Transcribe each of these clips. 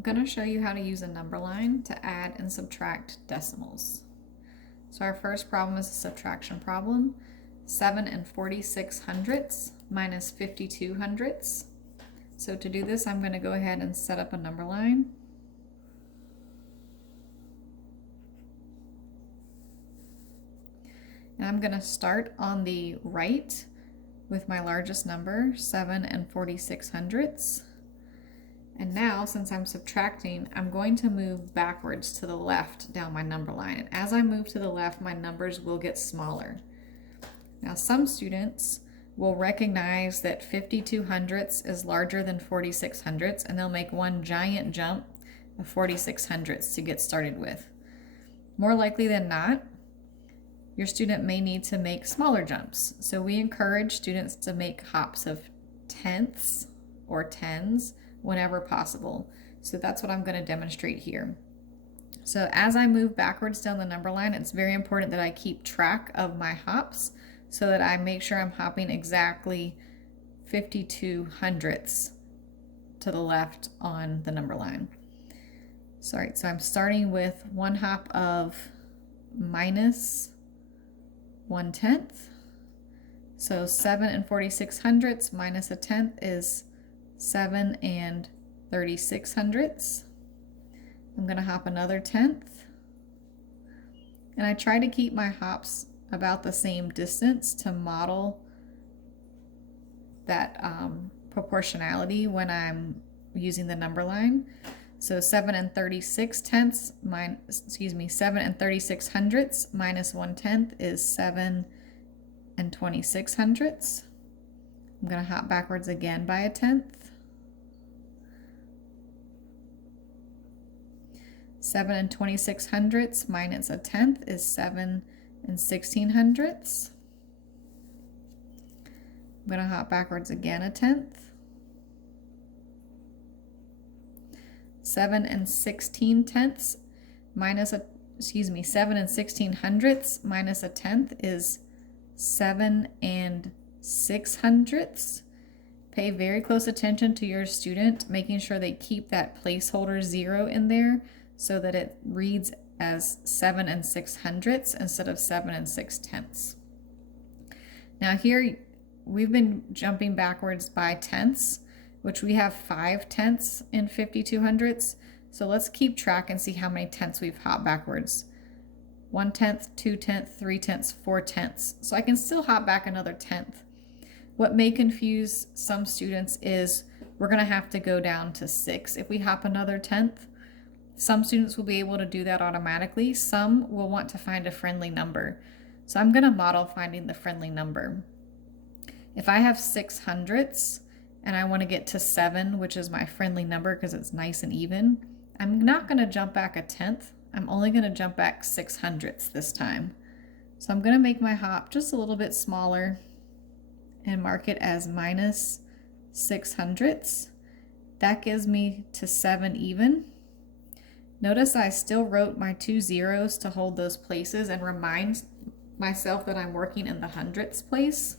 I'm going to show you how to use a number line to add and subtract decimals. So our first problem is a subtraction problem. 7 46 hundredths minus 52 hundredths. So to do this, I'm going to go ahead and set up a number line. And I'm going to start on the right with my largest number, 7 46 hundredths. And now, since I'm subtracting, I'm going to move backwards to the left down my number line. And as I move to the left, my numbers will get smaller. Now, some students will recognize that 52 hundredths is larger than 46 hundredths, and they'll make one giant jump of 46 hundredths to get started with. More likely than not, your student may need to make smaller jumps. So we encourage students to make hops of tenths or tens whenever possible. So that's what I'm going to demonstrate here. So as I move backwards down the number line, it's very important that I keep track of my hops so that I make sure I'm hopping exactly 52 hundredths to the left on the number line. Sorry, so I'm starting with one hop of minus 1/10. So 7 46 hundredths minus a tenth is 7 36 hundredths. I'm going to hop another tenth. And I try to keep my hops about the same distance to model that proportionality when I'm using the number line. So 7 36 tenths, 7 36 hundredths minus 1/10 is 7 26 hundredths. I'm going to hop backwards again by a tenth. 7 26 hundredths minus a tenth is 7 16 hundredths. I'm going to hop backwards again a tenth. 7 16 tenths minus 7 16 hundredths minus a tenth is 7 6 hundredths. Pay very close attention to your student, making sure they keep that placeholder 0 in there so that it reads as 7 6 hundredths instead of 7 6 tenths. Now here we've been jumping backwards by tenths, which we have 5 tenths in 52 hundredths. So let's keep track and see how many tenths we've hopped backwards. 1/10, 2/10, 3/10, 4/10. So I can still hop back another tenth. What may confuse some students is we're going to have to go down to 6 if we hop another tenth. Some students will be able to do that automatically. Some will want to find a friendly number. So I'm going to model finding the friendly number. If I have 6 hundredths and I want to get to 7, which is my friendly number because it's nice and even, I'm not going to jump back a tenth. I'm only going to jump back 6 hundredths this time. So I'm going to make my hop just a little bit smaller and mark it as minus 6 hundredths. That gives me to 7 even. Notice I still wrote my 2 zeros to hold those places and remind myself that I'm working in the hundredths place.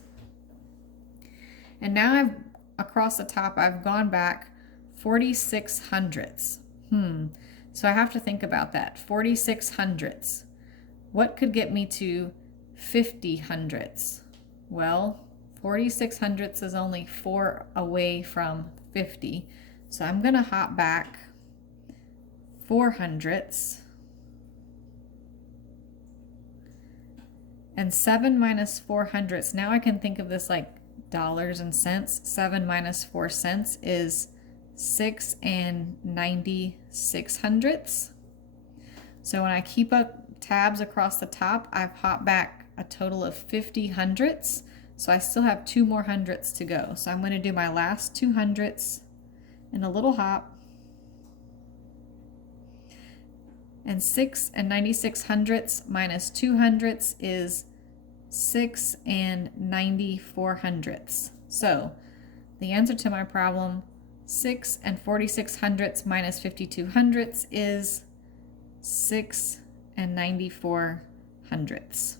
And now across the top, I've gone back 46 hundredths. So I have to think about that. 46 hundredths. What could get me to 50 hundredths? Well, 46 hundredths is only 4 away from 50. So I'm going to hop back 4 hundredths. And 7 minus 4 hundredths. Now I can think of this like dollars and cents. 7 minus 4 cents is 6 96 hundredths. So when I keep up tabs across the top, I've hopped back a total of 50 hundredths. So I still have 2 more hundredths to go. So I'm going to do my last 2 hundredths in a little hop. And 6 96 hundredths minus 2 hundredths is 6 94 hundredths. So the answer to my problem, 6 46 hundredths minus 52 hundredths is 6 94 hundredths.